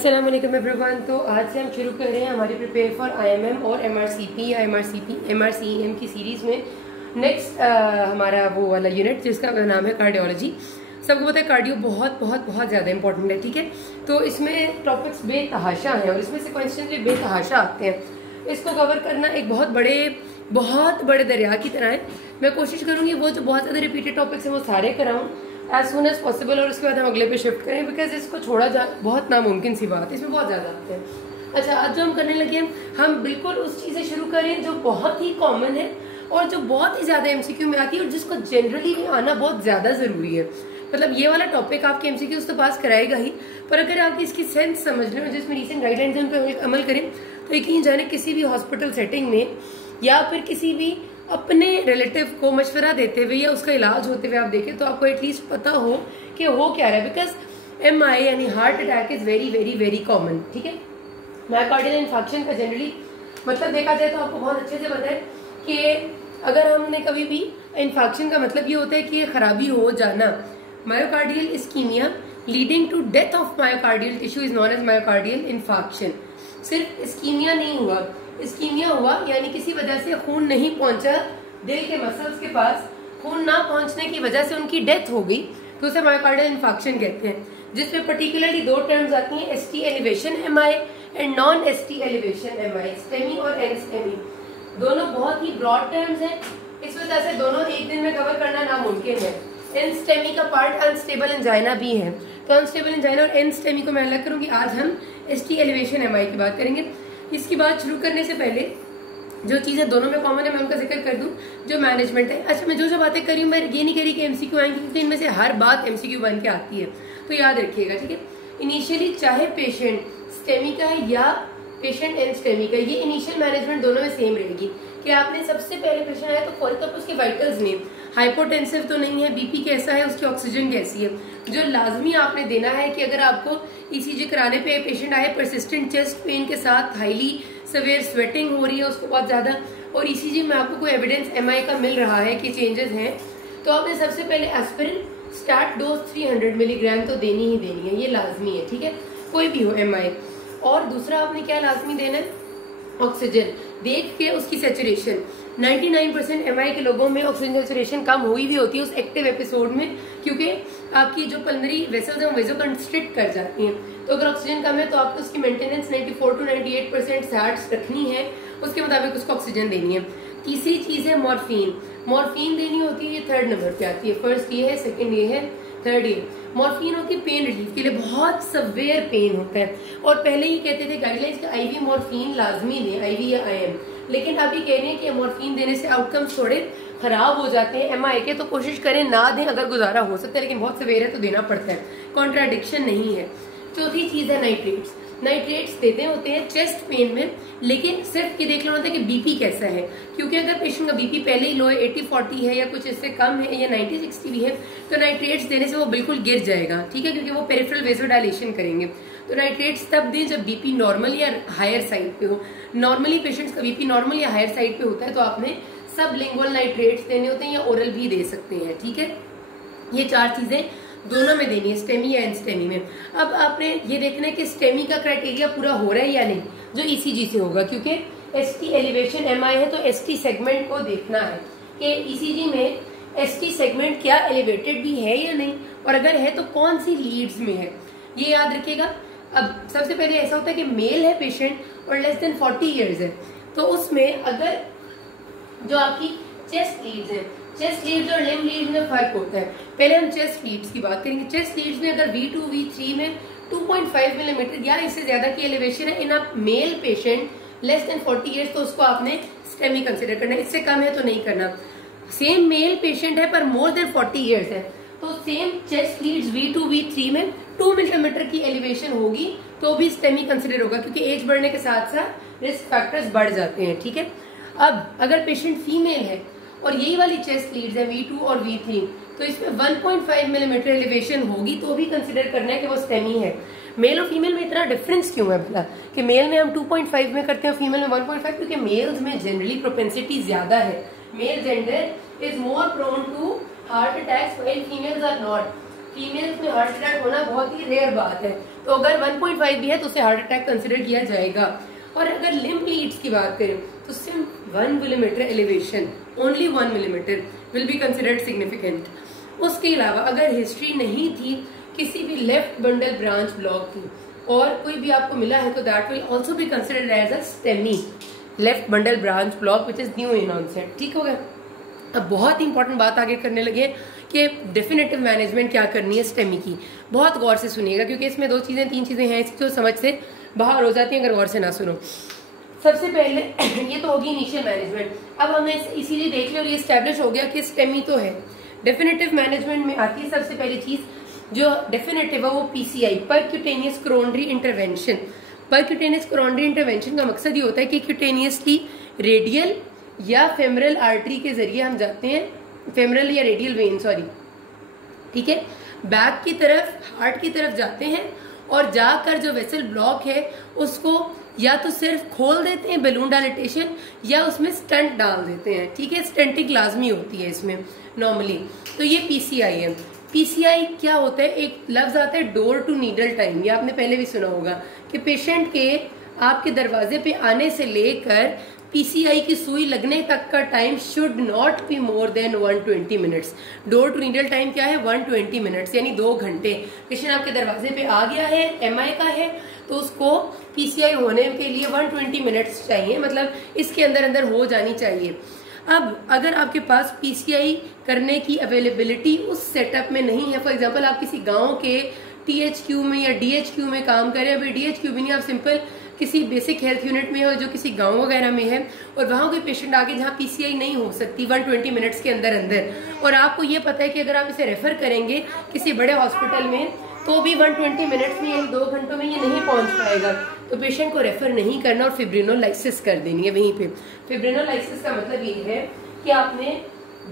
अस्सलाम वालेकुम एवरीवन। तो आज से हम शुरू कर रहे हैं हमारी प्रिपेयर फॉर आईएमएम और एमआरसीपी या एमआरसीएम की सीरीज में नेक्स्ट हमारा वो वाला यूनिट जिसका नाम है कार्डियोलॉजी। सबको पता है कार्डियो बहुत बहुत बहुत ज़्यादा इंपॉर्टेंट है, ठीक है। तो इसमें टॉपिक्स बेतहाशा हैं और इसमें से क्वेश्चन भी बेतहाशा आते हैं। इसको कवर करना एक बहुत बड़े दरिया की तरह है। मैं कोशिश करूंगी वो जो बहुत ज़्यादा रिपीटेड टॉपिक्स हैं वो सारे कराऊं एज सुन एज पॉसिबल और उसके बाद हम अगले पे शिफ्ट करें, बिकॉज इसको छोड़ा जा बहुत नामुमकिन सी बात है, इसमें बहुत ज़्यादा आते हैं। अच्छा, आज जो हम करने लगे हम बिल्कुल उस चीज़ से शुरू करें जो बहुत ही कॉमन है और जो बहुत ही ज़्यादा एमसीक्यू में आती है और जिसको जनरली भी आना बहुत ज़्यादा ज़रूरी है। मतलब ये वाला टॉपिक आपके एमसीक्यूज तो पास कराएगा ही, पर अगर आप इसकी सेंस समझने में जिसमें रिसेंट गाइडलाइंस है उन पर अमल करें तो यकीन जाने किसी भी हॉस्पिटल सेटिंग में या फिर किसी भी अपने रिलेटिव को मशवरा देते हुए या उसका इलाज होते हुए आप देखें तो आपको एटलीस्ट पता हो कि हो क्या रहा है। बिकॉज एमआई यानी heart attack is very very very common, ठीक है। मायोकार्डियल इन्फेक्शन का जनरली मतलब देखा जाए तो आपको बहुत अच्छे से पता है कि अगर हमने कभी भी इन्फेक्शन का मतलब ये होता है कि खराबी हो जाना। Myocardial ischaemia leading to death of myocardial tissue is known as myocardial infection. सिर्फ इस्कीमिया नहीं हुआ, इस्कीमिया हुआ यानी किसी वजह से खून नहीं पहुंचा दिल के मसल्स के पास, खून ना पहुंचने की वजह से उनकी डेथ हो गई तो उसे मायोकार्डियल इन्फेक्शन कहते हैं, जिसमें पर्टिकुलरली दो टर्म्स आती हैं, ST elevation MI and non ST elevation MI. STEMI और एनस्टेमी दोनों बहुत ही ब्रॉड टर्म्स हैं, इस वजह से दोनों एक दिन में कवर करना नामुमकिन है। एनस्टेमी का पार्ट अनस्टेबल एंजाइना भी है, तो अनस्टेबल एंजाइना और एनस्टेमी को मैं अलग करूंगी। आज हम एसटी एलिवेशन एमआई की बात करेंगे। इसकी बात शुरू करने से पहले जो चीजें दोनों में कॉमन है मैं उनका जिक्र कर दूं, जो मैनेजमेंट है। अच्छा, मैं जो बातें कर रही हूँ मैं ये नहीं कह रही कि एमसीक्यू आएंगी, क्योंकि इनमें से हर बात एमसीक्यू बन के आती है, तो याद रखिएगा, ठीक है। इनिशियली चाहे पेशेंट स्टेमी का है या पेशेंट एनस्टेमी का, ये इनिशियल मैनेजमेंट दोनों में सेम रहेगी कि आपने सबसे पहले पेशेंट आया तो फौरी तौर पर उसके वाइटल्स नेम, हाइपोटेंसिव तो नहीं है, बीपी कैसा है, उसकी ऑक्सीजन कैसी है। जो लाजमी आपने देना है कि अगर आपको ईसीजी कराने पे पेशेंट आए परसिस्टेंट चेस्ट पेन के साथ, हाईली सवेयर स्वेटिंग हो रही है उसको बहुत ज्यादा, और ईसीजी में आपको कोई एविडेंस एमआई का मिल रहा है कि चेंजेस हैं, तो आपने सबसे पहले एस्पिरिन स्टार्ट डोज 300 मिलीग्राम तो देनी ही देनी है, ये लाजमी है, ठीक है, कोई भी हो एमआई। और दूसरा आपने क्या लाजमी देना है, ऑक्सीजन देख के उसकी सैचुरेशन। 99% एमआई के लोगों में ऑक्सीजन सैचुरेशन कम हुई भी होती है उस एक्टिव एपिसोड में, क्योंकि आपकी जो पल्मोनरी वेसल्स हैं वेजो कंस्ट्रिक्ट कर जाती हैं। तो अगर ऑक्सीजन कम है तो आपको उसकी मेंटेनेंस 94 to 98% सैट्स रखनी है, उसके मुताबिक उसको ऑक्सीजन देनी है। तीसरी चीज है मॉर्फिन, मॉर्फिन देनी होती है, ये 3rd नंबर पे आती है। फर्स्ट ये है, सेकंड ये है, थर्ड ये। मॉर्फिन होती है पेन रिलीफ के लिए, बहुत सवेयर पेन होता है, और पहले ही कहते थे गाइडलाइंस का आईवी मॉर्फिन लाजमी दें, आईवी या आईएम, लेकिन अब ये कह रहे हैं कि मॉर्फिन देने से आउटकम्स थोड़े खराब हो जाते हैं एमआई के, तो कोशिश करें ना दें अगर गुजारा हो सकता है, लेकिन बहुत सवेयर है तो देना पड़ता है, कॉन्ट्राडिक्शन नहीं है। चौथी चीज है नाइट्रेट्स। नाइट्रेट्स देते होते हैं चेस्ट पेन में, लेकिन सिर्फ ये देख लेना होता है कि बीपी कैसा है, क्योंकि अगर पेशेंट का बीपी पहले ही लो है, 80-40 है या कुछ इससे कम है या 90-60 भी है, तो नाइट्रेट्स देने से वो बिल्कुल गिर जाएगा, ठीक है, क्योंकि वो पेरिफेरल वेसोडाइलेशन करेंगे। तो नाइट्रेट्स तब दें जब बीपी नॉर्मल या हायर साइड पे हो। नॉर्मली पेशेंट्स का बीपी नॉर्मल या हायर साइड पे होता है तो आपने सब लिंगुअल नाइट्रेट्स देने होते हैं या ओरल भी दे सकते हैं, ठीक है। ये 4 चीजें दोनों में देनी है, स्टेमी या एनस्टेमी में। अब आपने ये देखना है कि स्टेमी का क्राइटेरिया पूरा हो रहा है या नहीं, जो ईसीजी से होगा, क्योंकि एसटी एलिवेशन एमआई है तो एसटी सेगमेंट को देखना है कि ईसीजी में एसटी सेगमेंट क्या एलिवेटेड भी है या नहीं, और अगर है तो कौन सी लीड्स में है, ये याद रखिएगा। अब सबसे पहले ऐसा होता है कि मेल है पेशेंट और लेस देन 40 ईयर्स है, तो उसमें अगर जो आपकी चेस्ट लीड्स है, चेस्ट लीड्स और लिम्ब लीड्स में फर्क होता है। पहले हम चेस्ट लीड्स की बात करेंगे। चेस्ट लीड्स में अगर V2 V3 में 2.5 मिलीमीटर या इससे ज्यादा की एलिवेशन है in a male patient less than 40 years, तो उसको आपने स्टेमी कंसिडर करना है, इससे कम है तो नहीं करना। सेम मेल पेशेंट है पर मोर देन 40 ईयर्स है, तो same chest leads V2 V3 में 2 मिलीमीटर की एलिवेशन होगी तो भी स्टेमी कंसिडर होगा, क्योंकि एज बढ़ने के साथ साथ रिस्क फैक्टर्स बढ़ जाते हैं, ठीक है। अब अगर पेशेंट फीमेल है और यही वाली चेस्ट लीड्स है V2 और V3, तो इसमें 1.5 मिलीमीटर एलिवेशन होगी तो भी कंसिडर करना है कि वो स्टेमी है। मेल और फीमेल में इतना डिफरेंस क्यों है भला, कि मेल में हम 2.5 में करते हैं, फीमेल में 1.5, क्योंकि मेल्स में जनरली प्रोपेंसिटी ज्यादा है, male gender is more prone to heart attacks while females are not. Females में हार्ट अटैक होना बहुत ही रेयर बात है, तो तो अगर 1.5 भी है तो उसे हार्ट अटैक कंसिडर किया जाएगा। और अगर लिम्फ लीड्स की बात करें तो सिर्फ 1 millimetre elevation, only 1 millimetre will be considered significant. उसके अलावा अगर हिस्ट्री नहीं थी किसी भी लेफ्ट बंडल ब्रांच ब्लॉक की और कोई भी आपको मिला है तो that will also be considered as a STEMI left bundle branch block which is new in onset. ठीक हो गया। अब बहुत इंपॉर्टेंट बात आगे करने लगे कि डेफिनेटिव मैनेजमेंट क्या करनी है स्टेमी की। बहुत गौर से सुनिएगा क्योंकि इसमें 2 चीजें 3 चीजें हैं जो समझ से बाहर हो जाती हैं अगर गौर से ना सुनो। सबसे पहले ये तो होगी इनिशियल मैनेजमेंट। अब हमने इसीलिए देख लिया और ये स्टैब्लिश हो गया कि स्टेमी तो है। डेफिनेटिव मैनेजमेंट में आती है सबसे पहली चीज जो डेफिनेटिव है वो PCI, percutaneous coronary intervention. Percutaneous coronary intervention का मकसद ये होता है कि क्यूटेनियसली रेडियल या फेमरल आर्टरी के जरिए हम जाते हैं, फेमरल या रेडियल वेन सॉरी, ठीक है, बैक की तरफ, हार्ट की तरफ जाते हैं और जाकर जो वेसल ब्लॉक है उसको या तो सिर्फ खोल देते हैं बैलून डायलिटेशन या उसमें स्टंट डाल देते हैं। ठीक है, स्टंटिंग लाजमी होती है इसमें नॉर्मली। तो ये पीसीआई है। पीसीआई क्या होता है, एक लफ्ज आता है डोर टू नीडल टाइम, ये आपने पहले भी सुना होगा कि पेशेंट के आपके दरवाजे पे आने से लेकर पीसीआई की सुई लगने तक का time should not be more than 120 minutes. Door to needle time क्या है, 120 मिनट्स यानी 2 घंटे। पेशेंट आपके दरवाजे पे आ गया है, एमआई का है, तो उसको पीसीआई होने के लिए 120 मिनट्स चाहिए, मतलब इसके अंदर अंदर हो जानी चाहिए। अब अगर आपके पास पीसीआई करने की अवेलेबिलिटी उस सेटअप में नहीं है, फॉर एग्जांपल आप किसी गांव के टीएचक्यू में या डीएचक्यू में काम करें, अभी डीएचक्यू भी नहीं, आप सिंपल किसी बेसिक हेल्थ यूनिट में हो जो किसी गांव वगैरह में है और वहां कोई पेशेंट आगे जहां पीसीआई नहीं हो सकती 120 मिनट्स के अंदर अंदर, और आपको ये पता है कि अगर आप इसे रेफर करेंगे किसी बड़े हॉस्पिटल में तो भी 120 मिनट्स में यानी 2 घंटों में ये नहीं पहुंच पाएगा, तो पेशेंट को रेफर नहीं करना और फिब्रिनोलाइसिस कर देनी है वहीं पे। फिब्रिनोलाइसिस का मतलब ये है कि आपने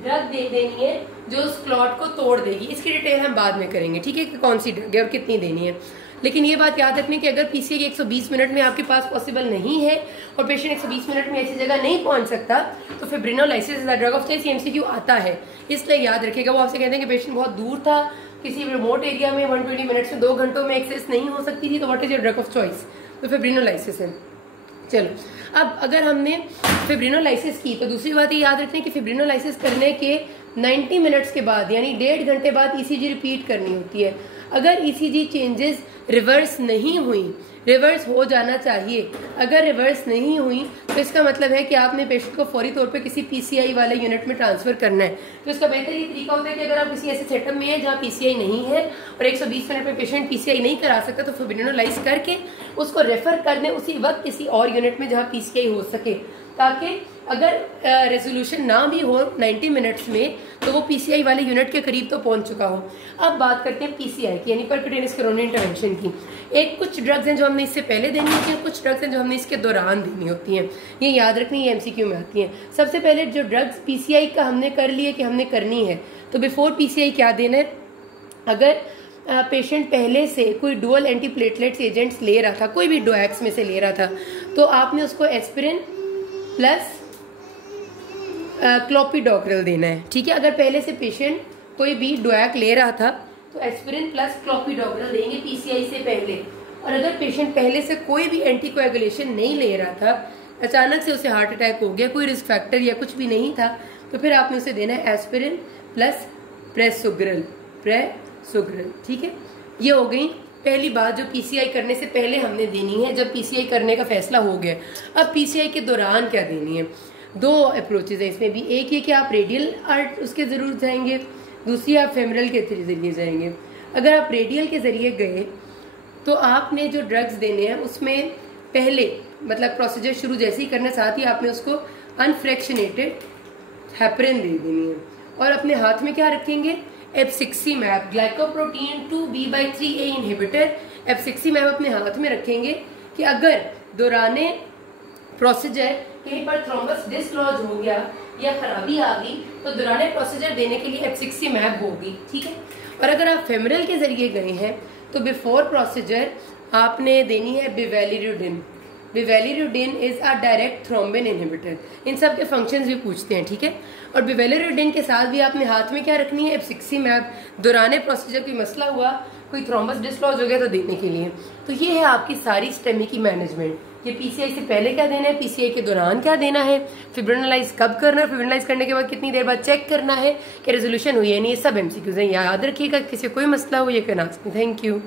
ड्रग दे देनी है जो उस क्लॉट को तोड़ देगी। इसकी डिटेल हम बाद में करेंगे, ठीक है, कि कौन सी ड्रग है और कितनी देनी है। लेकिन ये बात याद रखनी कि अगर पीसीआई 120 मिनट में आपके पास पॉसिबल नहीं है और पेशेंट 120 मिनट में ऐसी जगह नहीं पहुंच सकता तो फिब्रिनोलाइसिस is the drug of choice. MCQ आता है इसलिए याद रखेगा। वो आपसे कहते हैं कि पेशेंट बहुत दूर था, किसी रिमोट एरिया में 120 मिनट्स में 2 घंटों में एक्सेस नहीं हो सकती थी, तो what is your drug of choice, तो फिब्रिनोलाइसिस है। चलो, अब अगर हमने फिब्रिनोलाइसिस की तो दूसरी बात ये याद रखनी कि फिब्रिनोलाइसिस करने के 90 मिनट्स के बाद यानी 1.5 घंटे बाद ईसीजी रिपीट करनी होती है। अगर ईसीजी चेंजेस रिवर्स नहीं हुई, रिवर्स हो जाना चाहिए, अगर रिवर्स नहीं हुई तो इसका मतलब है कि आपने पेशेंट को फौरी तौर पे किसी पीसीआई वाले यूनिट में ट्रांसफर करना है। तो इसका बेहतर ये तरीका होता है कि अगर आप किसी ऐसे सेटअप में है जहाँ पीसीआई नहीं है और 120 मिनट में पेशेंट पीसीआई नहीं करा सकता तो फिब्रिनोलाइज करके उसको रेफर कर दें उसी वक्त किसी और यूनिट में जहाँ पीसीआई हो सके, ताकि अगर रेजोल्यूशन ना भी हो 90 मिनट्स में तो वो पीसीआई वाले यूनिट के करीब तो पहुंच चुका हो। अब बात करते हैं पीसीआई की यानी परक्यूटेनियस कोरोनरी इंटरवेंशन की। एक कुछ ड्रग्स हैं जो हमने इससे पहले देनी होती है, कुछ ड्रग्स हैं जो हमने इसके दौरान देनी होती हैं। ये याद रखनी है, एमसीक्यू में आती हैं। सबसे पहले जो ड्रग्स पीसीआई का हमने कर लिए कि हमने करनी है, तो बिफोर पीसीआई क्या देना है, अगर पेशेंट पहले से कोई डुअल एंटीप्लेटलेट्स एजेंट्स ले रहा था, कोई भी डोएक्स में से ले रहा था, तो आपने उसको एस्पिरिन प्लस क्लोपिडोग्रेल देना है। ठीक है, अगर पहले से पेशेंट कोई भी डोएक ले रहा था तो एस्पिरिन प्लस क्लोपिडोग्रेल देंगे पीसीआई से पहले। और अगर पेशेंट पहले से कोई भी एंटीकोएगुलेशन नहीं ले रहा था, अचानक से उसे हार्ट अटैक हो गया, कोई रिस्क फैक्टर या कुछ भी नहीं था, तो फिर आपने उसे देना है एस्पिरिन प्लस प्रेसुग्रल। ठीक है, ये हो गई पहली बात जो पीसीआई करने से पहले हमने देनी है जब पीसीआई करने का फैसला हो गया। अब पीसीआई के दौरान क्या देनी है, 2 अप्रोचेज है इसमें भी। एक ये कि आप रेडियल आर्ट उसके जरूर जाएंगे, दूसरी आप फेमरल के जरिए जाएंगे। अगर आप रेडियल के जरिए गए तो आपने जो ड्रग्स देने हैं उसमें पहले मतलब प्रोसीजर शुरू जैसे ही करने साथ ही आपने उसको अनफ्रैक्शनेटेड हेपरिन दे देनी है। और अपने हाथ में क्या रखेंगे, एब्सिक्सिमैब ग्लाइकोप्रोटीन 2B/3A इनहिबिटर एब्सिक्सिमैब अपने हाथ में रखेंगे कि अगर दौराने प्रोसीजर कहीं पर थ्रोम्बस डिसलॉज हो गया या खराबी आ गई तो दौराने प्रोसीजर देने के लिए एब्सिक्सिमैब होगी। ठीक है, और अगर आप फेमरल के जरिए गए हैं तो बिफोर प्रोसीजर आपने देनी है bivalirudin. Bivalirudin is a direct thrombin inhibitor. इन सब के फंक्शंस भी पूछते हैं, ठीक है। और बिवेलिरुडिन के साथ भी आपने हाथ में क्या रखनी है, एब्सिक्सिमैब, दौरान प्रोसीजर कोई मसला हुआ, कोई थ्रोम्बस डिसलॉज हो गया तो देने के लिए। तो ये है आपकी सारी स्टेमी की मैनेजमेंट। ये पीसीआई से पहले क्या देना है, पीसीआई के दौरान क्या देना है, फिब्रिनलाइज कब करना है, फिब्रिनलाइज करने के बाद कितनी देर बाद चेक करना है कि रेजोल्यूशन हुई है नहीं, ये सब एमसीक्यूज हैं, याद रखिएगा। किसी कोई मसला हो ये करना। Thank you.